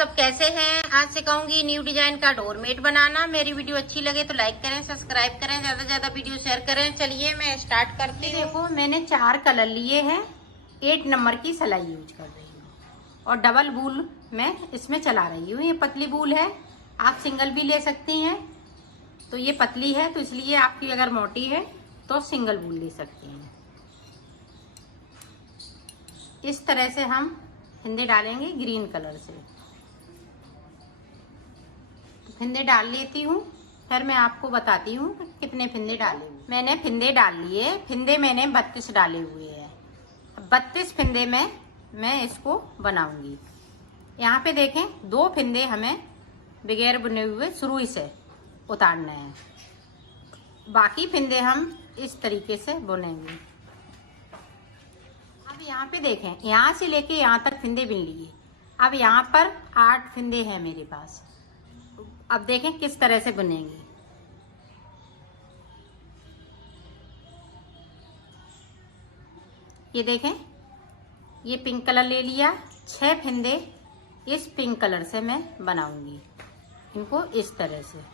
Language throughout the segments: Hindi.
सब कैसे हैं। आज सिखाऊंगी न्यू डिजाइन का डोरमेट बनाना। मेरी वीडियो अच्छी लगे तो लाइक करें, सब्सक्राइब करें, ज्यादा से ज्यादा वीडियो शेयर करें। चलिए मैं स्टार्ट करती हूँ। देखो मैंने 4 कलर लिए हैं, 8 नंबर की सिलाई यूज कर रही हूँ और डबल बूल मैं इसमें चला रही हूँ। ये पतली बूल है, आप सिंगल भी ले सकती हैं। तो ये पतली है तो इसलिए आपकी अगर मोटी है तो सिंगल बूल ले सकती हैं। इस तरह से हम फिंदे डालेंगे ग्रीन कलर से। तो फिंदे डाल लेती हूँ, फिर मैं आपको बताती हूँ कितने फिंदे डाले। मैंने फिंदे डाल लिए। फिंदे मैंने 32 डाले हुए हैं। 32 फिंदे में मैं इसको बनाऊंगी। यहाँ पे देखें 2 फिंदे हमें बगैर बुने हुए शुरू से उतारना है, बाकी फिंदे हम इस तरीके से बुनेंगे। अब यहाँ पे देखें, यहाँ से लेके यहाँ तक फिंदे बिन लिए। अब यहाँ पर 8 फिंदे हैं मेरे पास। अब देखें किस तरह से बुनेंगे। ये देखें, ये पिंक कलर ले लिया। 6 फिंदे इस पिंक कलर से मैं बनाऊंगी, इनको इस तरह से।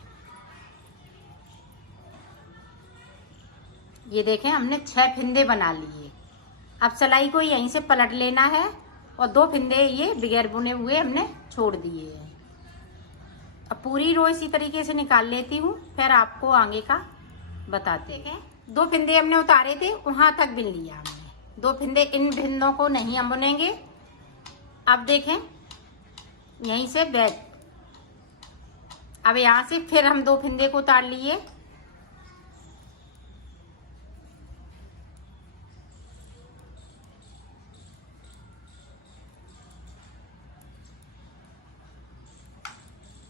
ये देखें हमने 6 फिंदे बना लिए। अब सिलाई को यहीं से पलट लेना है और 2 फिंदे ये बगैर बुने हुए हमने छोड़ दिए हैं। अब पूरी रो इसी तरीके से निकाल लेती हूँ, फिर आपको आगे का बताते हैं। 2 फिंदे हमने उतारे थे, वहां तक बिन लिया हमने। 2 फिंदे, इन फिंदों को नहीं हम बुनेंगे। अब देखें यहीं से बैक। अब यहां से फिर हम 2 फिंदे को उतार लिए।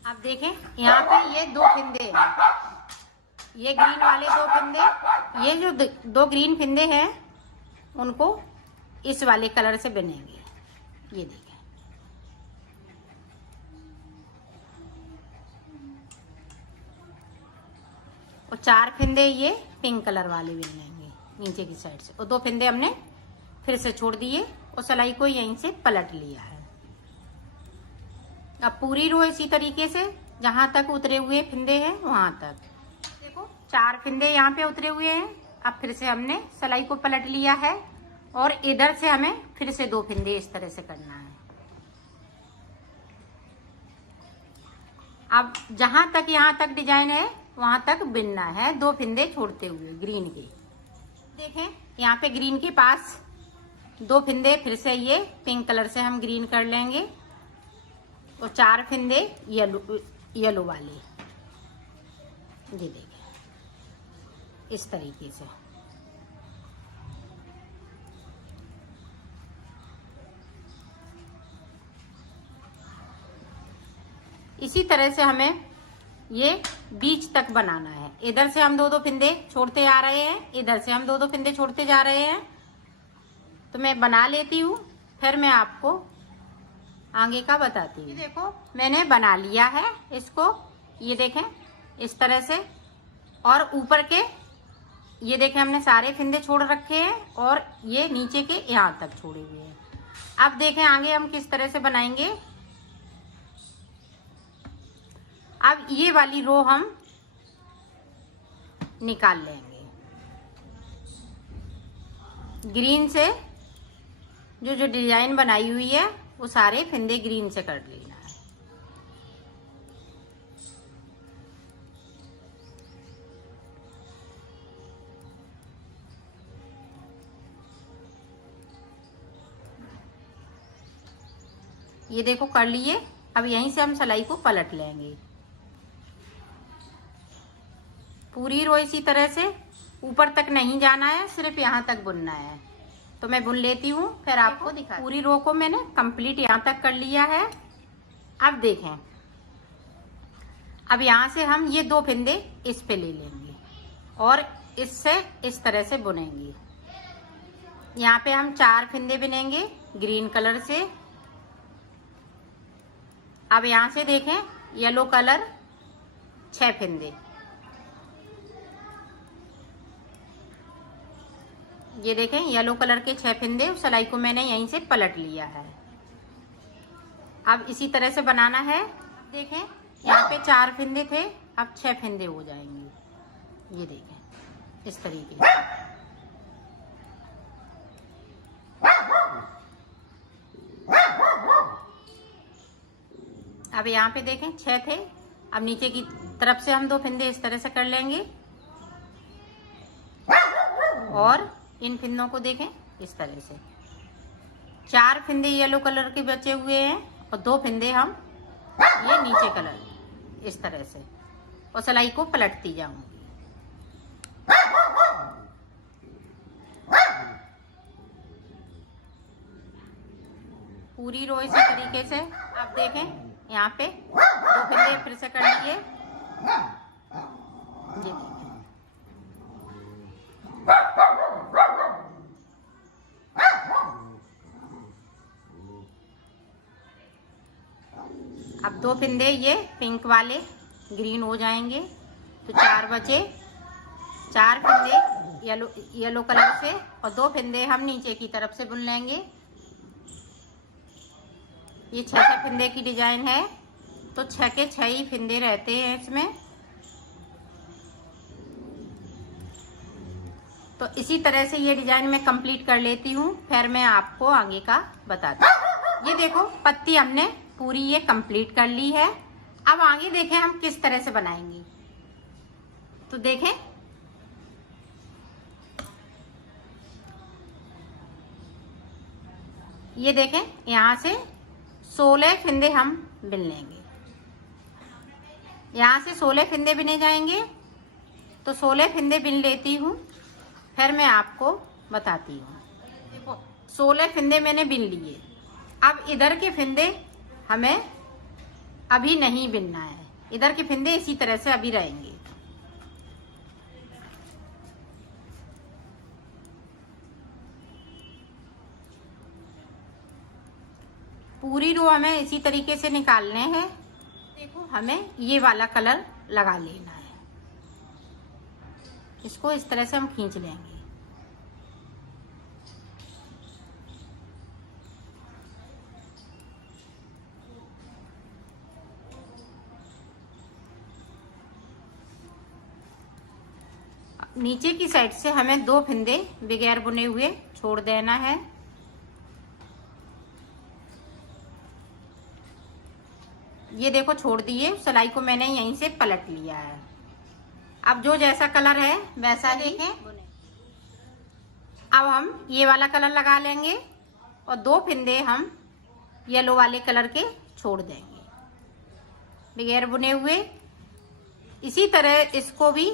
अब देखें यहाँ पे ये 2 फिंदे हैं, ये ग्रीन वाले 2 फिंदे। ये जो 2 ग्रीन फिंदे हैं उनको इस वाले कलर से बनेंगे। ये देखें, और 4 फिंदे ये पिंक कलर वाले बनेंगे नीचे की साइड से। और 2 फिंदे हमने फिर से छोड़ दिए और सिलाई को यहीं से पलट लिया है। अब पूरी रो इसी तरीके से जहां तक उतरे हुए फिंदे हैं वहां तक। देखो 4 फिंदे यहाँ पे उतरे हुए हैं। अब फिर से हमने सिलाई को पलट लिया है और इधर से हमें फिर से 2 फिंदे इस तरह से करना है। अब जहां तक यहाँ तक डिजाइन है वहां तक बिनना है, 2 फिंदे छोड़ते हुए ग्रीन के। देखें यहाँ पे ग्रीन के पास 2 फिंदे फिर से ये पिंक कलर से हम ग्रीन कर लेंगे और 4 फिंदे येलो वाले। ये देखें इस तरीके से। इसी तरह से हमें ये बीच तक बनाना है। इधर से हम 2-2 फिंदे छोड़ते आ रहे हैं, इधर से हम 2-2 फिंदे छोड़ते जा रहे हैं। तो मैं बना लेती हूँ, फिर मैं आपको आगे का बताती हूँ। देखो मैंने बना लिया है इसको। ये देखें इस तरह से। और ऊपर के ये देखें हमने सारे फिंदे छोड़ रखे हैं और ये नीचे के यहाँ तक छोड़े हुए हैं। अब देखें आगे हम किस तरह से बनाएंगे। अब ये वाली रो हम निकाल लेंगे। ग्रीन से जो डिजाइन बनाई हुई है वो सारे फिंदे ग्रीन से कर लेना है। ये देखो कर लिए। अब यहीं से हम सिलाई को पलट लेंगे। पूरी रो इसी तरह से ऊपर तक नहीं जाना है, सिर्फ यहाँ तक बुनना है। तो मैं बुन लेती हूँ, फिर आपको दिखा। पूरी रो को मैंने कंप्लीट यहाँ तक कर लिया है। अब देखें, अब यहाँ से हम ये 2 फिंदे इस पे ले लेंगे और इससे इस तरह से बुनेंगे। यहाँ पे हम 4 फिंदे बुनेंगे ग्रीन कलर से। अब यहाँ से देखें येलो कलर 6 फिंदे। ये देखें येलो कलर के 6 फिंदे। सिलाई को मैंने यहीं से पलट लिया है। अब इसी तरह से बनाना है। देखें यहाँ पे 4 फिंदे थे, अब 6 फिंदे हो जाएंगे। ये देखें इस तरीके से। अब यहाँ पे देखें 6 थे, अब नीचे की तरफ से हम 2 फिंदे इस तरह से कर लेंगे और इन फिंदों को देखें इस तरह से। 4 फिंदे येलो कलर के बचे हुए हैं और 2 फिंदे हम ये नीचे कलर इस तरह से, और सिलाई को पलटती जाऊंगी। पूरी रो इसी तरीके से। आप देखें यहाँ पे 2 फिंदे फिर से कर लिए। ये देखें अब 2 फिंदे ये पिंक वाले ग्रीन हो जाएंगे, तो 4 बचे। 4 फिंदे येलो कलर से और 2 फिंदे हम नीचे की तरफ से बुन लेंगे। ये 6 फिंदे की डिजाइन है, तो 6 के 6 ही फिंदे रहते हैं इसमें। तो इसी तरह से ये डिजाइन मैं कंप्लीट कर लेती हूँ, फिर मैं आपको आगे का बताती हूँ। ये देखो पत्ती हमने पूरी ये कंप्लीट कर ली है। अब आगे देखें हम किस तरह से बनाएंगे। तो देखें ये देखें यहाँ से 16 फिंदे हम बिन लेंगे। यहाँ से 16 फिंदे बिने जाएंगे, तो 16 फिंदे बिन लेती हूँ, फिर मैं आपको बताती हूँ। देखो 16 फिंदे मैंने बिन लिए। अब इधर के फिंदे हमें अभी नहीं बिनना है, इधर के फिंदे इसी तरह से अभी रहेंगे। पूरी रो हमें इसी तरीके से निकालने हैं। देखो हमें ये वाला कलर लगा लेना है, इसको इस तरह से हम खींच लेंगे। नीचे की साइड से हमें 2 फिंदे बगैर बुने हुए छोड़ देना है। ये देखो छोड़ दिए, सिलाई को मैंने यहीं से पलट लिया है। अब जो जैसा कलर है वैसा ही देखें। अब हम ये वाला कलर लगा लेंगे और 2 फिंदे हम येलो वाले कलर के छोड़ देंगे बगैर बुने हुए। इसी तरह इसको भी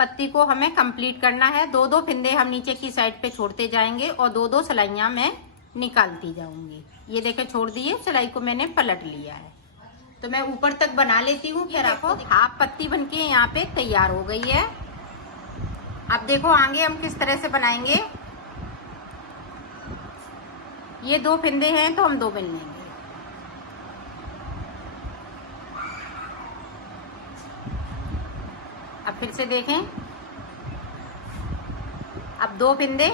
पत्ती को हमें कंप्लीट करना है। 2-2 फिंदे हम नीचे की साइड पे छोड़ते जाएंगे और 2-2 सिलाइयां मैं निकालती जाऊंगी। ये देखें छोड़ दिए, सिलाई को मैंने पलट लिया है। तो मैं ऊपर तक बना लेती हूँ, फिर आपको हाफ पत्ती बनके यहाँ पे तैयार हो गई है। अब देखो आगे हम किस तरह से बनाएंगे। ये 2 फिंदे हैं तो हम 2 बिन लेंगे। अब फिर से देखें, अब 2 फिंदे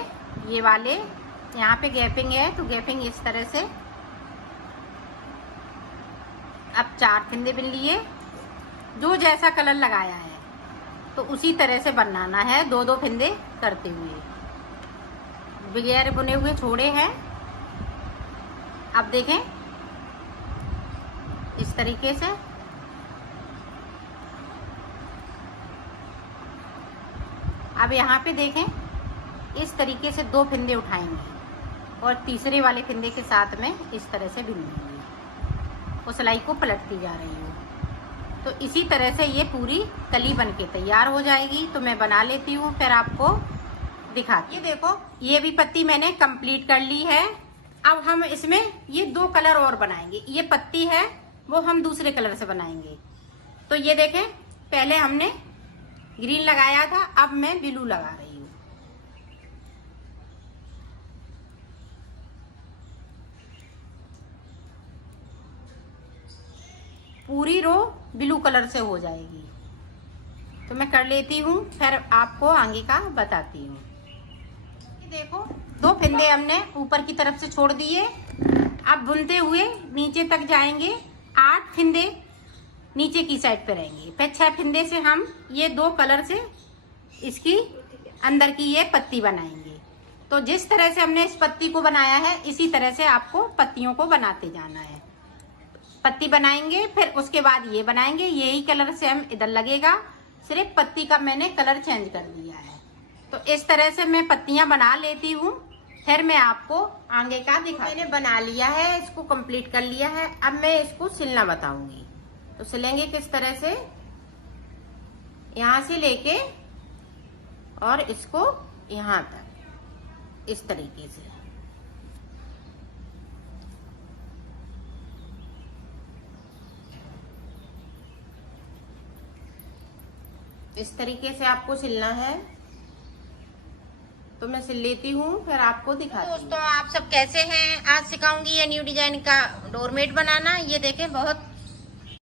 ये वाले, यहाँ पे गैपिंग है तो गैपिंग इस तरह से। अब 4 फिंदे बिन लिए। जो जैसा कलर लगाया है तो उसी तरह से बनाना है, 2-2 फिंदे करते हुए। बगैर बुने हुए छोड़े हैं। अब देखें इस तरीके से। अब यहाँ पे देखें इस तरीके से 2 फिंदे उठाएंगे और तीसरे वाले फिंदे के साथ में इस तरह से बिनेंगे और सिलाई को पलटती जा रही हूँ। तो इसी तरह से ये पूरी कली बनके तैयार हो जाएगी। तो मैं बना लेती हूँ, फिर आपको दिखाती हूँ। ये देखो ये भी पत्ती मैंने कंप्लीट कर ली है। अब हम इसमें ये 2 कलर और बनाएंगे। ये पत्ती है वो हम दूसरे कलर से बनाएंगे। तो ये देखें पहले हमने ग्रीन लगाया था, अब मैं ब्लू लगा रही हूँ। पूरी रो ब्लू कलर से हो जाएगी। तो मैं कर लेती हूँ, फिर आपको आगे का बताती हूँ। देखो 2 फिंदे हमने ऊपर की तरफ से छोड़ दिए। अब बुनते हुए नीचे तक जाएंगे, 8 फिंदे नीचे की साइड पे रहेंगे, फिर 6 फिंदे से हम ये 2 कलर से इसकी अंदर की ये पत्ती बनाएंगे। तो जिस तरह से हमने इस पत्ती को बनाया है इसी तरह से आपको पत्तियों को बनाते जाना है। पत्ती बनाएंगे, फिर उसके बाद ये बनाएंगे, यही कलर से हम इधर लगेगा, सिर्फ पत्ती का मैंने कलर चेंज कर दिया है। तो इस तरह से मैं पत्तियां बना लेती हूँ, फिर मैं आपको आगे का दिखा। मैंने बना लिया है, इसको कंप्लीट कर लिया है। अब मैं इसको सिलना बताऊंगी। तो सिलेंगे किस तरह से, यहाँ से लेके और इसको यहाँ तक इस तरीके से। इस तरीके से आपको सिलना है। तो मैं सिल लेती हूँ, फिर आपको दिखाती हूँ। दोस्तों, आप सब कैसे हैं? आज सिखाऊंगी ये न्यू डिजाइन का डोरमेट बनाना। ये देखें, बहुत